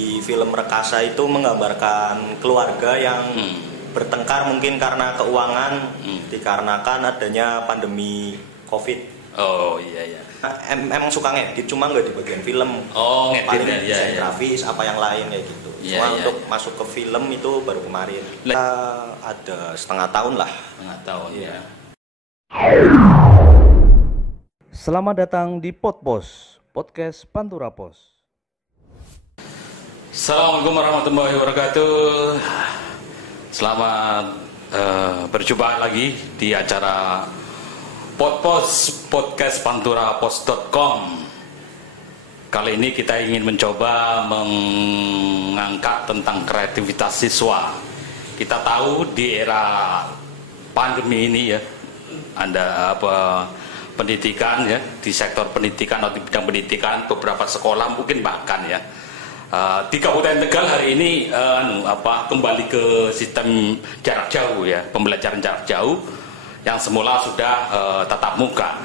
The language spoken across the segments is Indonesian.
di film Rekasa itu menggambarkan keluarga yang bertengkar mungkin karena keuangan, dikarenakan adanya pandemi COVID. Oh iya iya. Nah, emang suka ngedit, cuma nggak di bagian film. Oh ngedit paling ya, desain ya. grafis apa yang lain kayak gitu. Ya, cuma ya, untuk ya. masuk ke film itu baru kemarin. Kita ada setengah tahun lah. Setengah tahun ya. Selamat datang di Podpos, podcast Pantura Pos. Assalamualaikum warahmatullahi wabarakatuh. Selamat berjumpa lagi di acara Podpos podcast panturapos.com. Kali ini kita ingin mencoba mengangkat tentang kreativitas siswa. Kita tahu di era pandemi ini ya, ada pendidikan ya, di sektor pendidikan atau di bidang pendidikan beberapa sekolah mungkin bahkan ya di Kabupaten Tegal hari ini kembali ke sistem jarak jauh ya, pembelajaran jarak jauh yang semula sudah tatap muka.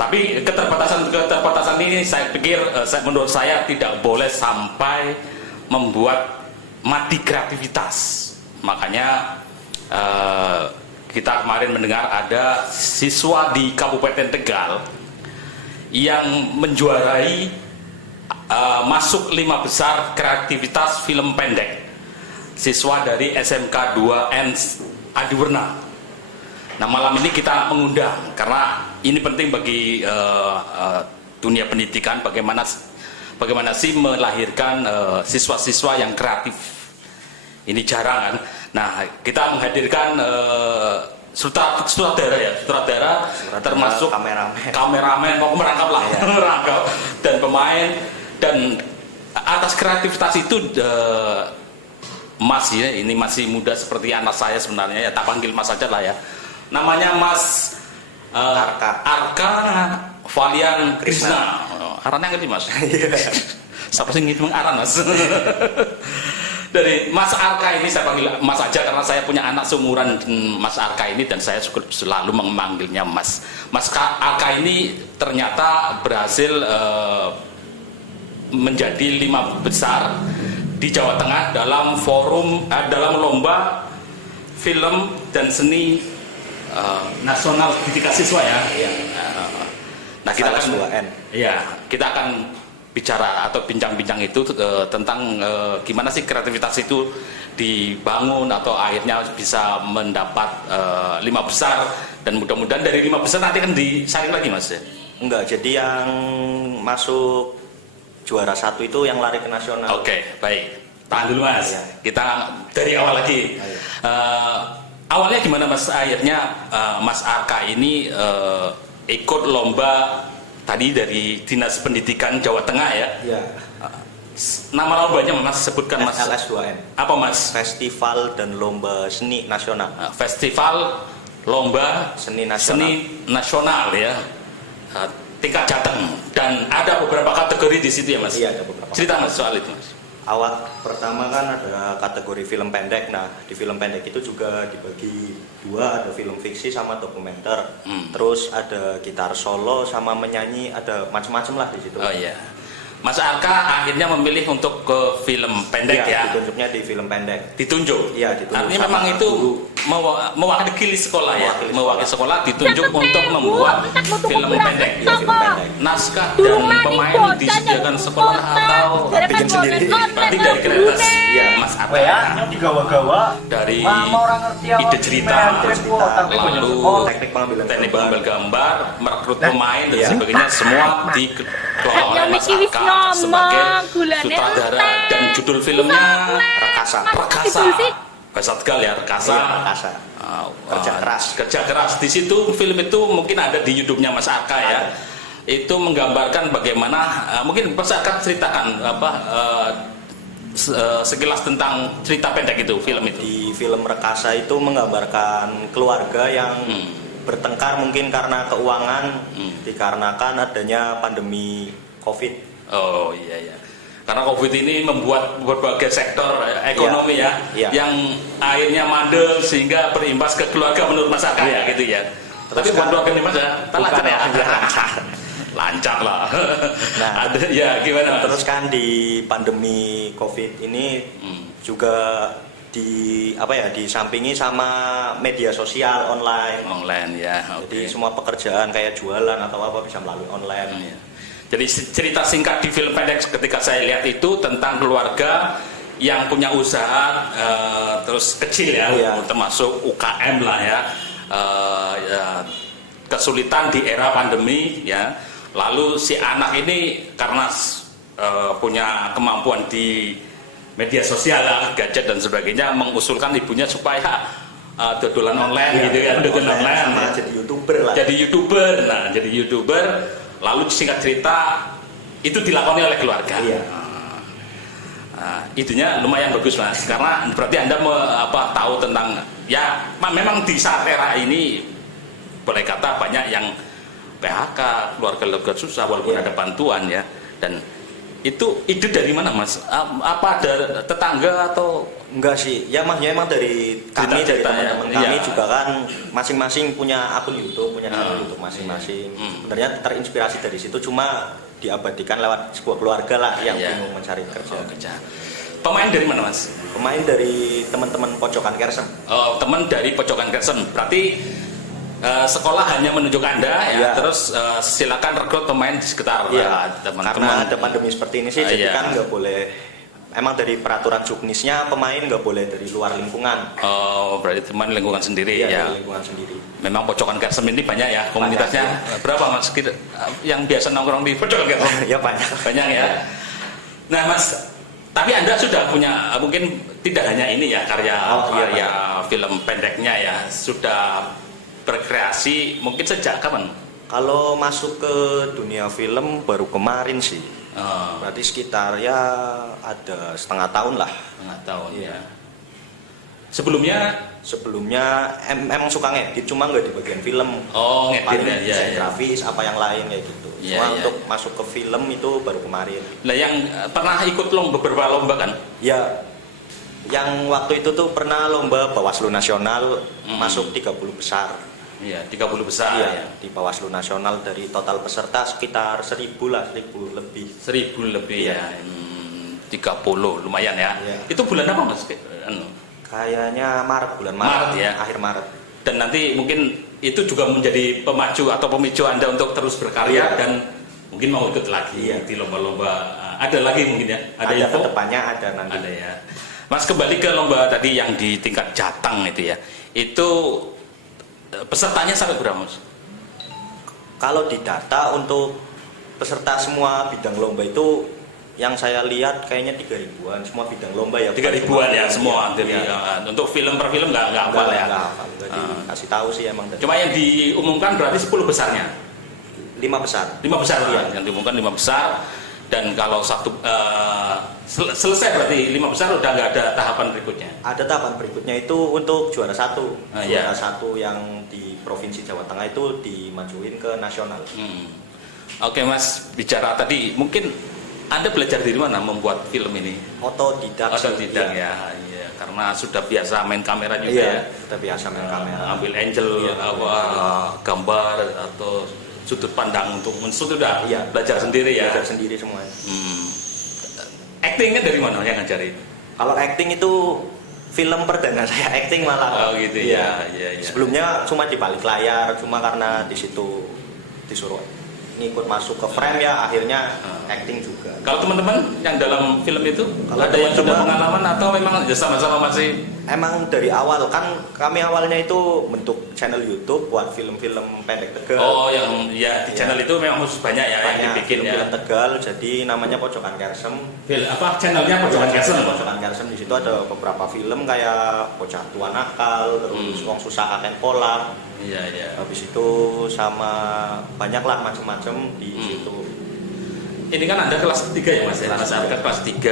Tapi keterbatasan ini saya pikir menurut saya tidak boleh sampai membuat mati kreativitas. Makanya kita kemarin mendengar ada siswa di Kabupaten Tegal yang menjuarai masuk 5 besar kreativitas film pendek. Siswa dari SMK 2N Adiwerna. Nah malam ini kita mengundang karena ini penting bagi dunia pendidikan, bagaimana sih melahirkan siswa-siswa yang kreatif. Ini jarang kan. Nah kita menghadirkan sutradara termasuk kameramen mau merangkap lah, merangkap dan pemain, dan atas kreativitas itu Mas ya, ini masih muda seperti anak saya sebenarnya ya, tak panggil Mas saja lah ya. Namanya Mas Arka Valian Krishna. Arannya ngerti Mas? Siapa sih ngitung aran Mas? Dari Mas Arka ini saya panggil Mas aja karena saya punya anak seumuran Mas Arka ini dan saya selalu memanggilnya Mas. Mas Arka ini ternyata berhasil menjadi 5 besar di Jawa Tengah dalam dalam lomba film dan seni nasional di tingkat siswa ya. Nah kita akan bicara atau bincang-bincang itu tentang gimana sih kreativitas itu dibangun atau akhirnya bisa mendapat 5 besar, dan mudah-mudahan dari 5 besar nanti kan disaring lagi Mas ya? Enggak, jadi yang masuk juara 1 itu yang lari ke nasional. Oke, baik. Tahan dulu Mas. Ya. Kita dari awal lagi. Awalnya gimana Mas akhirnya Mas Arka ini ikut lomba tadi dari Dinas Pendidikan Jawa Tengah ya? Iya. Nama lombanya Mas sebutkan Mas. FLS2N. Apa Mas? Festival dan Lomba Seni Nasional. Festival Lomba Seni Nasional ya. Tingkat Jateng, dan ada beberapa kategori di situ ya Mas? Iya, ada beberapa. Cerita Mas soal itu Mas. Awal pertama kan ada kategori film pendek. Nah di film pendek itu juga dibagi 2, ada film fiksi sama dokumenter. Terus ada gitar solo sama menyanyi, ada macam-macam lah di situ. Oh iya. Mas Arka akhirnya memilih untuk ke film pendek ya? Ditunjuknya di film pendek. Ditunjuk? Iya, ditunjuk. Artinya memang itu mewakili sekolah ya? Mewakili sekolah ditunjuk untuk membuat film pendek. Ya, film pendek. Naskah dan pemain disediakan sekolah atau bikin sendiri? Berarti dari kreativitas ya Mas Arka ya? Dari ide cerita, lalu teknik pengambil gambar, merekrut pemain dan sebagainya, semua dikelola oleh Mas Arka sebagai sutradara, dan judul filmnya Rekasa. Bahasa Tegal ya, Rekasa. Kerja keras. Di situ film itu mungkin ada di YouTube-nya Mas Arka ya. Itu menggambarkan bagaimana mungkin Mas Arka ceritakan sekilas tentang cerita pendek itu, film itu. Di film Rekasa itu menggambarkan keluarga yang bertengkar mungkin karena keuangan, dikarenakan adanya pandemi COVID. Oh iya. Karena COVID ini membuat berbagai sektor ekonomi yang akhirnya mandel sehingga berimbas ke keluarga menurut Mas Arka ya gitu ya. Tapi bukan keluarga Mas ya, talak ya. Lancar lah. Nah, ada ya gimana? Mas? Terus kan di pandemi COVID ini juga disampingi sama media sosial online. Online ya. Jadi semua pekerjaan kayak jualan atau apa bisa melalui online. Ya. Jadi cerita singkat di film pendek ketika saya lihat itu tentang keluarga yang punya usaha terus kecil ya, termasuk UKM lah ya, kesulitan di era pandemi ya. Lalu si anak ini karena punya kemampuan di media sosial, gadget dan sebagainya, mengusulkan ibunya supaya dodolan online gitu kan, dodolan online ya. Jadi YouTuber lah. Jadi YouTuber. Lalu singkat cerita itu dilakoni oleh keluarga. Iya. Itunya lumayan bagus Mas, karena berarti Anda tahu tentang ya memang di saat era ini boleh kata banyak yang PHK, keluarga susah walaupun ada bantuan ya. Dan itu ide dari mana Mas? Apa ada tetangga atau enggak sih? Ya maksudnya emang dari kami, dari teman-teman kami juga kan masing-masing punya akun YouTube, punya channel YouTube masing-masing. Sebenarnya terinspirasi dari situ, cuma diabadikan lewat sebuah keluarga lah yang bingung mencari kerja. Pemain dari mana Mas? Pemain dari teman-teman Pojokan Kersem. Oh, teman dari Pojokan Kersem. Berarti sekolah hanya menunjuk Anda ya, terus silakan rekrut pemain di sekitar teman-teman. Karena ada pandemi seperti ini sih, jadi kan nggak boleh. Emang dari peraturan juknisnya pemain nggak boleh dari luar lingkungan. Oh, berarti teman lingkungan sendiri ya. Lingkungan sendiri. Memang Pojokan Kersem ini banyak ya komunitasnya. Banyak, ya. Berapa Mas yang biasa nongkrong di Pojokan Kersem? Ya banyak. Banyak ya. Nah Mas, tapi Anda sudah punya mungkin tidak hanya ini ya karya film pendeknya ya, sudah berkreasi mungkin sejak kapan? Kalau masuk ke dunia film baru kemarin sih. Berarti sekitar ya ada setengah tahun lah. Setengah tahun ya. Sebelumnya emang suka ngedit, cuma nggak di bagian film. Oh, ngedit ya. Desain grafis apa yang lain kayak gitu. Cuma untuk masuk ke film itu baru kemarin. Lah yang pernah ikut beberapa lomba kan? Ya. Yang waktu itu tuh pernah lomba Bawaslu Nasional masuk 30 besar. Iya, 30 besar ya. Di Bawaslu Nasional dari total peserta sekitar 1000 lebih. 1000 lebih ya. 30 lumayan ya. Itu bulan apa Mas? Kayaknya bulan Maret ya, akhir Maret. Dan nanti mungkin itu juga menjadi pemacu atau pemicu Anda untuk terus berkarya dan mungkin mau ikut lagi di lomba-lomba. Ada lagi mungkin ya? Ada kedepannya ada nanti. Ada ya. Mas, kembali ke lomba tadi yang di tingkat Jateng itu ya. Itu pesertanya sampai berapa Mas? Kalau di data untuk peserta semua bidang lomba itu yang saya lihat kayaknya 3000-an semua bidang lomba ya. 3000-an ya semua. Untuk film per film nggak hafal ya. Kasih tahu sih emang. Cuma yang diumumkan berarti 10 besarnya. 5 besar. 5 besar ya. Yang diumumkan 5 besar. Dan kalau selesai berarti 5 besar udah nggak ada tahapan berikutnya. Ada tahapan berikutnya itu untuk juara 1. Juara 1 yang di Provinsi Jawa Tengah itu dimajuin ke nasional. Oke Mas, bicara tadi mungkin Anda belajar dari mana membuat film ini? Otodidak ya. Karena sudah biasa main kamera juga ya. Sudah biasa main kamera. Ambil angel, gambar atau sudut pandang untuk sudah belajar sendiri ya. Belajar sendiri semuanya. Actingnya dari mana yang ngajarin? Kalau acting itu film perdana saya acting malah. Oh gitu ya. Sebelumnya cuma di balik layar, cuma karena di situ disuruh ngikut masuk ke frame ya akhirnya acting juga. Kalau teman-teman yang dalam film itu ada yang sudah pengalaman atau memang sama-sama masih? Emang dari awal kan kami awalnya itu bentuk channel YouTube buat film-film pendek Tegal. Oh yang di channel itu memang khusus banyak ya yang dibikin film Tegal, jadi namanya Pojokan Kersem. Channelnya Pojokan Kersem. Pojokan Kersem di situ ada beberapa film kayak Bocah Tua Nakal, terus Wong Susah Kakek Pola. Iya. Habis itu sama banyaklah macam-macam di situ. Ini kan Anda kelas 3 ya Mas ya? Mas Arka kelas 3.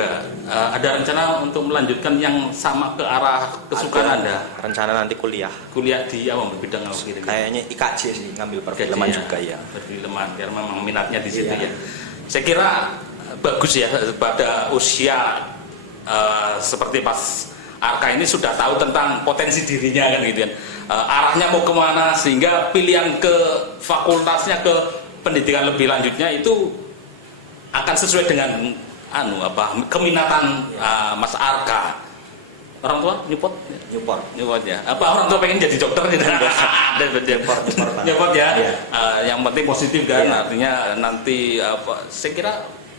Ada rencana untuk melanjutkan yang sama ke arah kesukaan Anda? Rencana nanti kuliah. Kuliah di bidang apa gitu? Kayaknya IKJ sih, ngambil perfilman juga ya. Perfilman, karena memang minatnya di situ ya. Saya kira bagus ya pada usia seperti Mas Arka ini sudah tahu tentang potensi dirinya kan gitu kan. Arahnya mau kemana sehingga pilihan ke fakultasnya ke pendidikan lebih lanjutnya itu akan sesuai dengan keminatan Mas Arka. Orang tua Newport ya. Apa orang tua pengen jadi dokter gitu? Newport ya. Yang penting positif kan, artinya nanti saya kira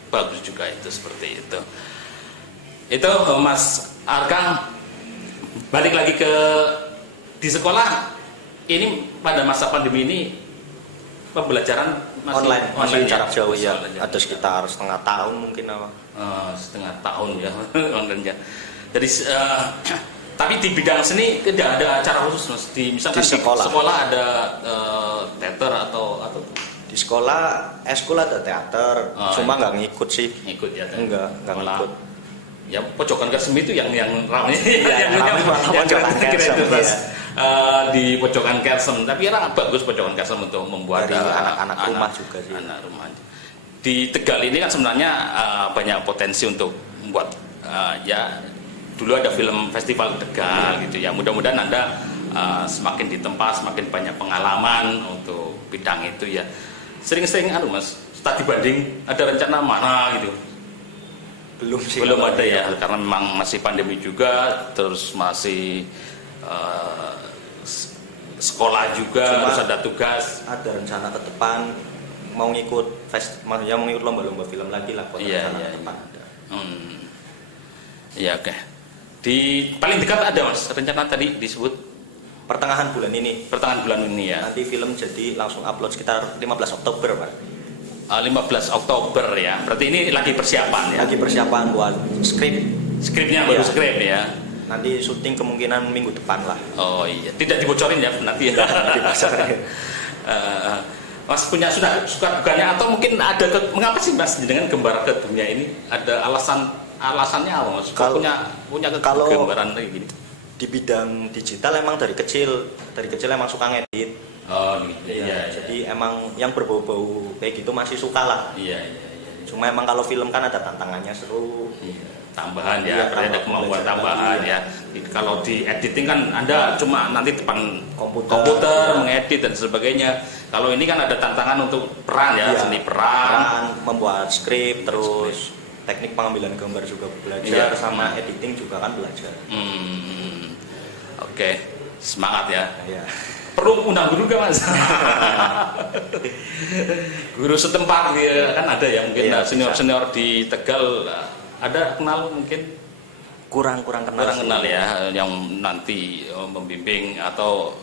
bagus juga itu seperti itu. Itu Mas Arka, balik lagi di sekolah ini pada masa pandemi ini pembelajaran masih jarak jauh ya, ada sekitar setengah tahun mungkin apa. Setengah tahun ya online-nya. Jadi tapi di bidang seni tidak ada acara khusus Mas. Misalkan di sekolah ada teater atau di sekolah eskul ada teater, cuma nggak ngikut sih. Ngikut ya? Nggak ngikut. Ya pojokan Kersem itu yang ramai pojokan Kersem di pojokan Kersem. Tapi bagus pojokan Kersem untuk membuat anak-anak rumah juga sih. Anak rumah. Di Tegal ini kan sebenarnya banyak potensi untuk membuat dulu ada film festival Tegal gitu ya. Mudah-mudahan Anda semakin ditempa, semakin banyak pengalaman untuk bidang itu ya. Sering-sering Mas, studi banding ada rencana mana gitu? Belum ada ya, karena memang masih pandemi juga, terus masih sekolah juga, harus ada tugas. Ada rencana ke depan mau ngikut mau ngikut lomba-lomba film lagi lah. Iya. Iya, oke. Di paling dekat ada Mas rencana tadi disebut pertengahan bulan ini ya. Nanti film jadi langsung upload sekitar 15 Oktober Pak. 15 Oktober ya. Berarti ini lagi persiapan ya. Lagi persiapan buat skripnya baru skrip ya. Nanti syuting kemungkinan minggu depan lah. Oh iya, tidak dibocorin ya nanti ya. Mas punya suka dukanya atau mungkin ada mengapa sih Mas dengan gambar ke dunia ini? Ada alasannya apa Mas? Punya gambaran kayak gini. Di bidang digital emang dari kecil emang suka ngedit. Oh gitu. Iya. Jadi emang yang berbau-bau kayak gitu masih suka lah. Iya. Cuma emang kalau film kan ada tantangannya seru. Iya. Tambahan ya, ada kemampuan tambahan ya. Kalau di editing kan Anda cuma nanti depan komputer mengedit dan sebagainya. Kalau ini kan ada tantangan untuk peran ya, seni peran, membuat skrip, terus teknik pengambilan gambar juga belajar, sama editing juga kan belajar. Oke, semangat ya. Iya. Perlu undang guru gak Mas? Guru setempat ya, kan ada ya mungkin senior di Tegal ada kenal mungkin? Kurang kenal ya, yang nanti membimbing atau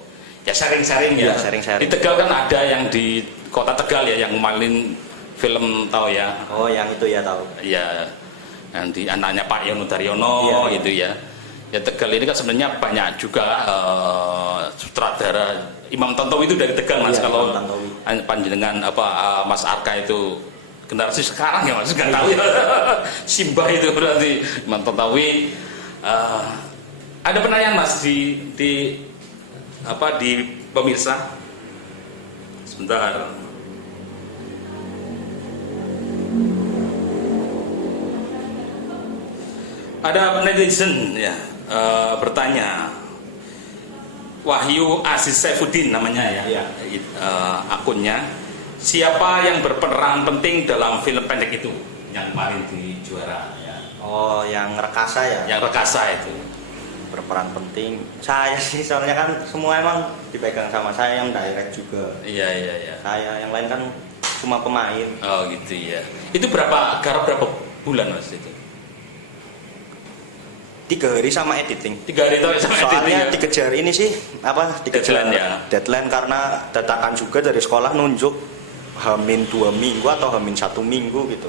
ya sharing-sharing ya. Sharing-sharing. Di Tegal kan ada yang di kota Tegal ya yang malin film tahu ya. Oh yang itu ya tahu. Iya, nanti anaknya Pak Yono Daryono gitu ya. Ya Tegal ini kan sebenarnya banyak juga sutradara. Imam Tontowi itu dari Tegal Mas. Kalau panjenengan Mas Arka itu generasi sekarang ya Mas, nggak tahu ya. Simbah itu berarti Imam Tontowi. Ada penanyaan Mas di pemirsa. Sebentar. Ada netizen ya bertanya, Wahyu Aziz Saifuddin namanya ya. Akunnya, siapa yang berperan penting dalam film pendek itu yang kemarin di juara ya? Oh yang Rekasa ya? Yang Rekasa itu berperan penting. Saya sih soalnya kan semua emang dipegang sama saya, yang direct juga. Iya. Saya yang lain kan cuma pemain. Oh gitu ya. Itu garap berapa bulan Mas itu? 3 hari sama editing. 3 hari sama editing. Soalnya dikejar ini sih dikejar deadline karena dadakan juga dari sekolah nunjuk Hamin 2 minggu atau Hamin 1 minggu gitu.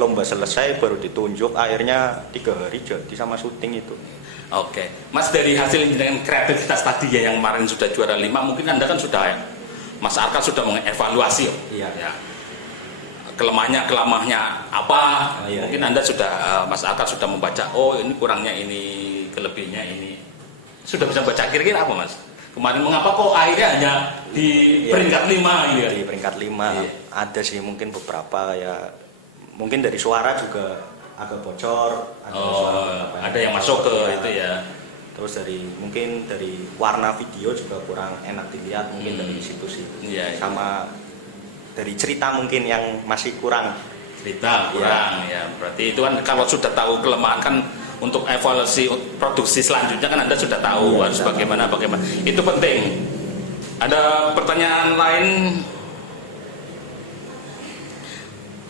Lomba selesai baru ditunjuk, akhirnya 3 hari jadi sama syuting itu. Oke. Mas dari hasil dengan kreativitas tadi ya yang kemarin sudah juara 5, mungkin Anda kan sudah Mas Arka sudah mengevaluasi ya. Kelemahannya apa? Mungkin Anda sudah Mas Arka sudah membaca, oh ini kurangnya ini, kelebihannya ini. Sudah bisa baca kira-kira apa Mas? Kemarin mengapa kok akhirnya hanya di peringkat 5 gitu ya? Di peringkat 5 ada sih mungkin beberapa ya. Mungkin dari suara juga agak bocor, ada yang masuk ke itu ya. Terus mungkin dari warna video juga kurang enak dilihat, mungkin dari situ sih. Iya. Sama dari cerita mungkin yang masih kurang. Cerita kurang ya. Berarti itu kan kalau sudah tahu kelemahan kan untuk evaluasi produksi selanjutnya kan Anda sudah tahu harus bagaimana. Itu penting. Ada pertanyaan lain?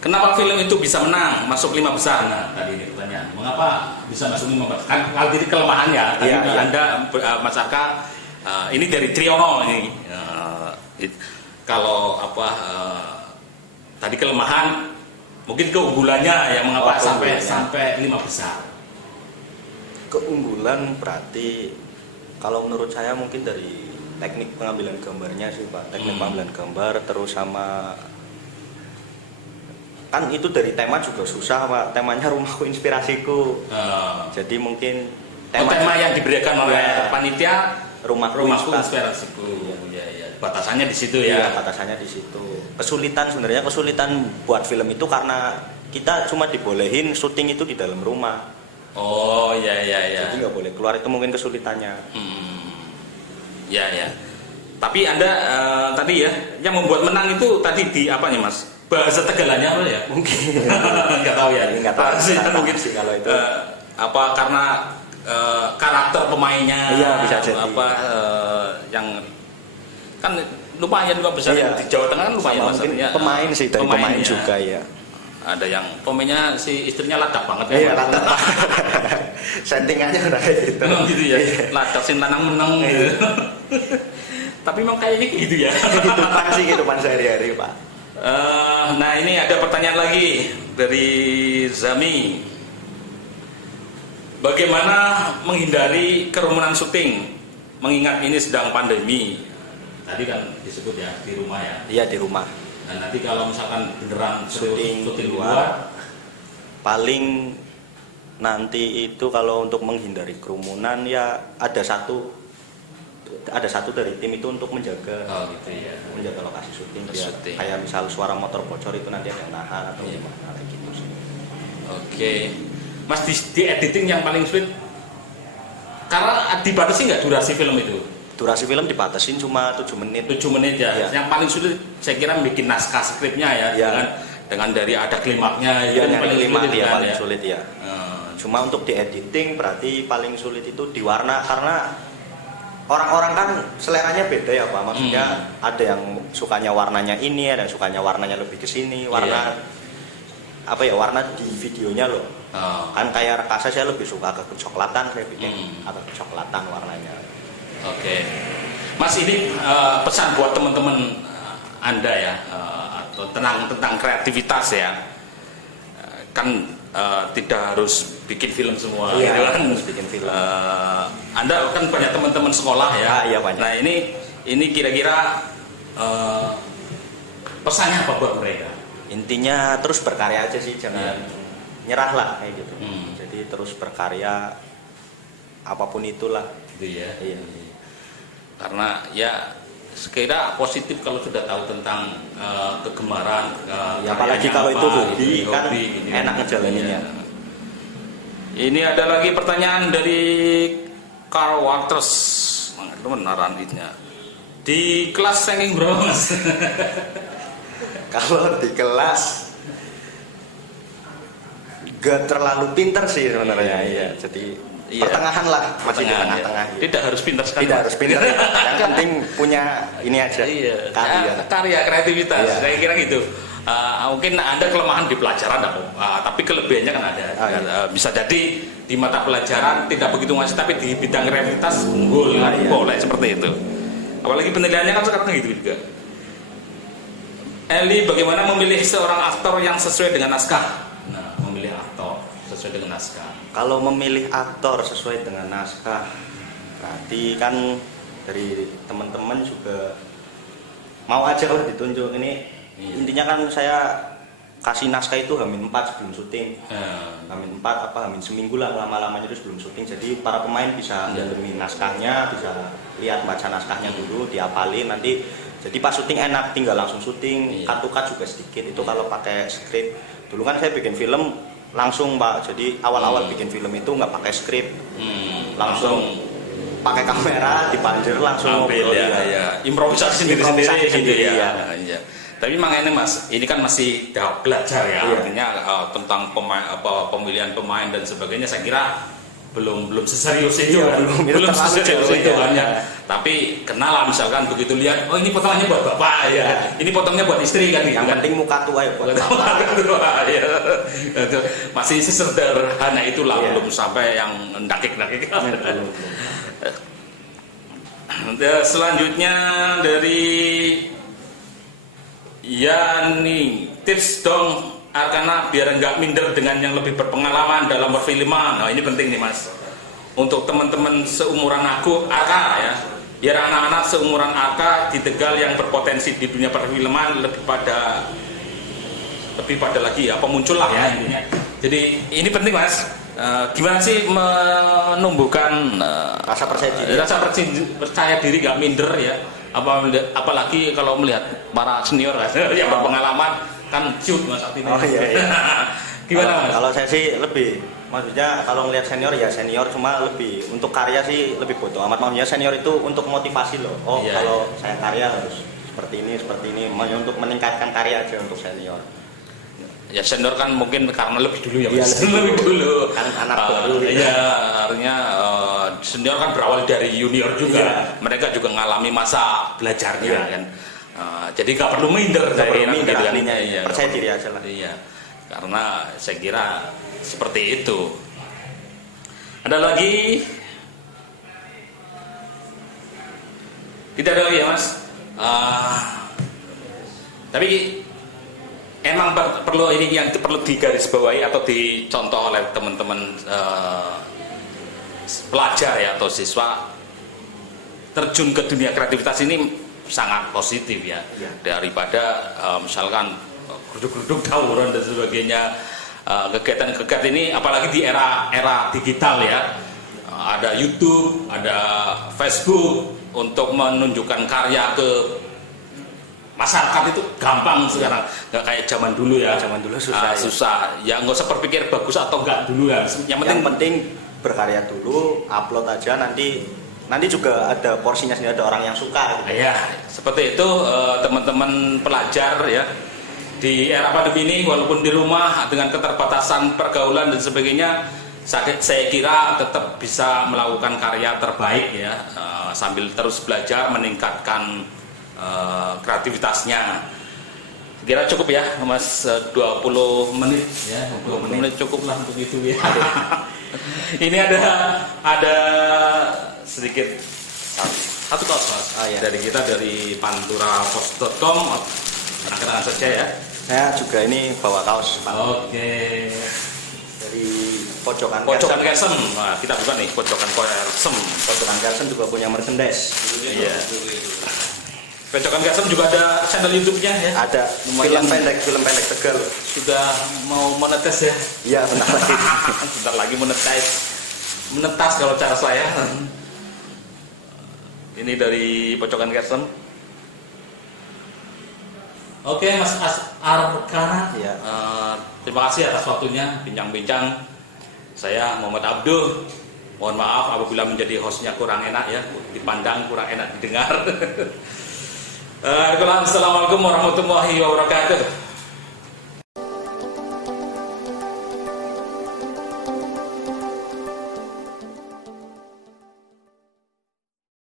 Kenapa film itu bisa menang, masuk 5 besar? Nah, tadi ini pertanyaan. Mengapa bisa masuk 5 besar? Kan hal ini kelemahannya. Tadi Anda, Mas Arka, ini dari Triono ini. Kalau tadi kelemahan, mungkin keunggulannya yang mengapa sampai 5 besar. Keunggulan berarti kalau menurut saya mungkin dari teknik pengambilan gambarnya sih Pak. Teknik pengambilan gambar terus sama kan itu dari tema juga susah Pak. Temanya Rumahku Inspirasiku. Jadi mungkin tema yang diberikan oleh panitia Rumahku Inspirasiku. Ya. Batasannya di situ ya. Batasannya di situ. Kesulitan buat film itu karena kita cuma dibolehin syuting itu di dalam rumah. Oh ya. Jadi nggak boleh keluar, itu mungkin kesulitannya. Ya. Tapi Anda tadi ya, yang membuat menang itu tadi di apa nih Mas? Bahasa Tegalannya apa ya? Mungkin. Nggak tahu ya. Nggak tahu. Mungkin sih kalau itu. Karena karakter pemainnya. Iya bisa jadi. Yang kan lumayan juga besar di Jawa Tengah kan lumayan maksudnya. Pemain sih dari pemain juga ya. Ada yang pemainnya si istrinya ladak banget. Iya ladak. Settingannya udah kayak gitu. Gitu ya. Ladak sin lanang menang. Tapi memang kayaknya gitu ya. Kehidupan sehari-hari Pak. Nah ini ada pertanyaan lagi dari Zami. Bagaimana menghindari kerumunan syuting mengingat ini sedang pandemi? Tadi kan disebut ya di rumah ya. Iya di rumah. Nah nanti kalau misalkan beneran syuting di luar, paling nanti itu kalau untuk menghindari kerumunan ya ada satu dari tim itu untuk menjaga menjaga lokasi syuting. Kayak misal suara motor bocor itu nanti ada yang nahan atau gimana kayak gitu sih. Oke. Mas di editing yang paling sulit karena dibatasi nggak durasi film itu? Durasi film dibatasin cuma 7 menit. 7 menit ya. Yang paling sulit saya kira bikin naskah skripnya ya. Dengan dari ada klimaknya itu yang paling sulit ya. Cuma untuk di editing berarti paling sulit itu di warna karena orang-orang kan seleranya beda ya Pak. Maksudnya ada yang sukanya warnanya ini, ada yang sukanya warnanya lebih ke sini, warna warna di videonya loh. Kan kayak Rekasa saya lebih suka ke kecoklatan, saya bikin agak kecoklatan warnanya. Oke. Mas ini pesan buat teman-teman Anda ya atau tentang kreativitas ya. Kan tidak harus bikin film semua gitu kan. Harus bikin film. Anda kan banyak teman-teman sekolah ya. Iya banyak. Nah, ini kira-kira pesannya apa buat mereka? Intinya terus berkarya aja sih, jangan nyerah lah kayak gitu. Jadi terus berkarya apapun itulah. Gitu ya. Iya. Karena ya sekira positif kalau sudah tahu tentang kegemaran. Apalagi kalau itu hobi kan gitu, enak ngejalaninnya. Ini ada lagi pertanyaan dari Carl Walters. Beneran itnya. Di kelas ranking berapa Mas? Kalau di kelas gak terlalu pinter sih sebenarnya. Iya. Jadi pertengahan lah, masih di tengah-tengah. Tidak harus pintar sekali. Tidak harus pintar. Yang penting punya ini aja. Karya kreativitas. Saya kira gitu. Mungkin Anda kelemahan di pelajaran tapi kelebihannya kan ada. Bisa jadi di mata pelajaran tidak begitu ngasih, tapi di bidang kreativitas unggul. Boleh seperti itu. Apalagi penilaiannya kan sekarang gitu juga. Eli, bagaimana memilih seorang aktor yang sesuai dengan naskah? Nah, memilih aktor sesuai dengan naskah. Kalau memilih aktor sesuai dengan naskah, berarti kan dari teman-teman juga mau aja kalau ditunjuk ini. Intinya kan saya kasih naskah itu H-4 sebelum syuting. H-4 H-, seminggu lah lama-lamanya itu sebelum syuting. Jadi para pemain bisa ngedemin naskahnya, bisa lihat baca naskahnya dulu, diapalin nanti. Jadi pas syuting enak, tinggal langsung syuting, cut-to-cut juga sedikit. Itu kalau pakai skrip. Dulu kan saya bikin film langsung Pak. Jadi awal-awal bikin film itu nggak pakai skrip, langsung pakai kamera, dipanjer langsung ambil ya. Improvisasi sendiri-sendiri gitu ya. Tapi makanya Mas, ini kan masih tahap belajar ya, artinya tentang pemilihan pemain dan sebagainya. Saya kira belum seserius itu, belum seserius itu kan ya. Tapi kenal lah, misalkan begitu lihat, oh ini potongannya buat bapak ya, ini potongnya buat istri kan. Yang penting muka tua ya buat bapak. Ya. Masih sesederhana itulah, belum sampai yang ndakik-ndakik. Selanjutnya dari Yani, tips dong Arkana biar nggak minder dengan yang lebih berpengalaman dalam perfilman. Nah ini penting nih Mas, untuk teman-teman seumuran aku Arka ya, biar anak-anak seumuran Arka di Tegal yang berpotensi di dunia perfilman lebih pada lagi ya, pemuncul lah ya intinya. Jadi ini penting Mas, gimana sih menumbuhkan rasa percaya diri nggak minder ya, apalagi kalau melihat para senior yang berpengalaman kan shoot Mas ini. Oh iya. Gimana Mas? Kalau saya sih lebih, maksudnya kalau ngelihat senior ya senior, cuma lebih untuk karya sih lebih bodo amat. Maksudnya senior itu untuk motivasi loh. Oh iya, kalau saya karya harus seperti ini, untuk meningkatkan karya aja untuk senior. Ya senior kan mungkin karena lebih dulu ya Mas. Iya, lebih dulu. Kan anak baru. Iya, artinya senior kan berawal dari junior juga. Iya. Mereka juga mengalami masa belajarnya kan. Jadi nggak perlu minder, percaya diri aja lah. Iya, karena saya kira seperti itu. Ada lagi? Tidak ada lagi ya Mas. Tapi emang perlu ini yang perlu digarisbawahi atau dicontoh oleh teman-teman pelajar ya atau siswa terjun ke dunia kreativitas ini sangat positif ya. Daripada misalkan geruduk-geruduk tawuran dan sebagainya. Kegiatan-kegiatan ini apalagi di era digital ya, ada YouTube, ada Facebook, untuk menunjukkan karya ke masyarakat itu gampang sekarang, nggak kayak zaman dulu ya. Zaman dulu susah. Susah ya, nggak usah berpikir bagus atau enggak dulu ya, yang penting berkarya dulu, upload aja, nanti juga ada porsinya sendiri, ada orang yang suka gitu. Ya, seperti itu teman-teman pelajar ya. Di era pandemi ini walaupun di rumah dengan keterbatasan pergaulan dan sebagainya, saya kira tetap bisa melakukan karya terbaik ya, sambil terus belajar meningkatkan kreativitasnya. Kira cukup ya Mas, 20 menit ya, 20 menit cukup lah untuk itu ya. Ini ada sedikit satu kaos Mas, dari kita dari panturapos.com, kenang-kenangan saja ya. Saya juga ini bawa kaos Pak. Oke. Dari Pojokan Kersen. Nah, kita buka nih Pojokan Kersen juga punya merchandise. Iya. Pojokan Kersen juga ada channel YouTube-nya ya. Ada. Film pendek Tegal. Sudah mau monetis ya? Iya, bentar lagi. Bentar lagi menetas kalau cara saya. Ini dari Pojokan Kersen. Oke Mas Arkana, ya. Terima kasih atas waktunya bincang-bincang. Saya Muhammad Abdul. Mohon maaf apabila menjadi hostnya kurang enak ya, dipandang kurang enak didengar. Assalamualaikum warahmatullahi wabarakatuh.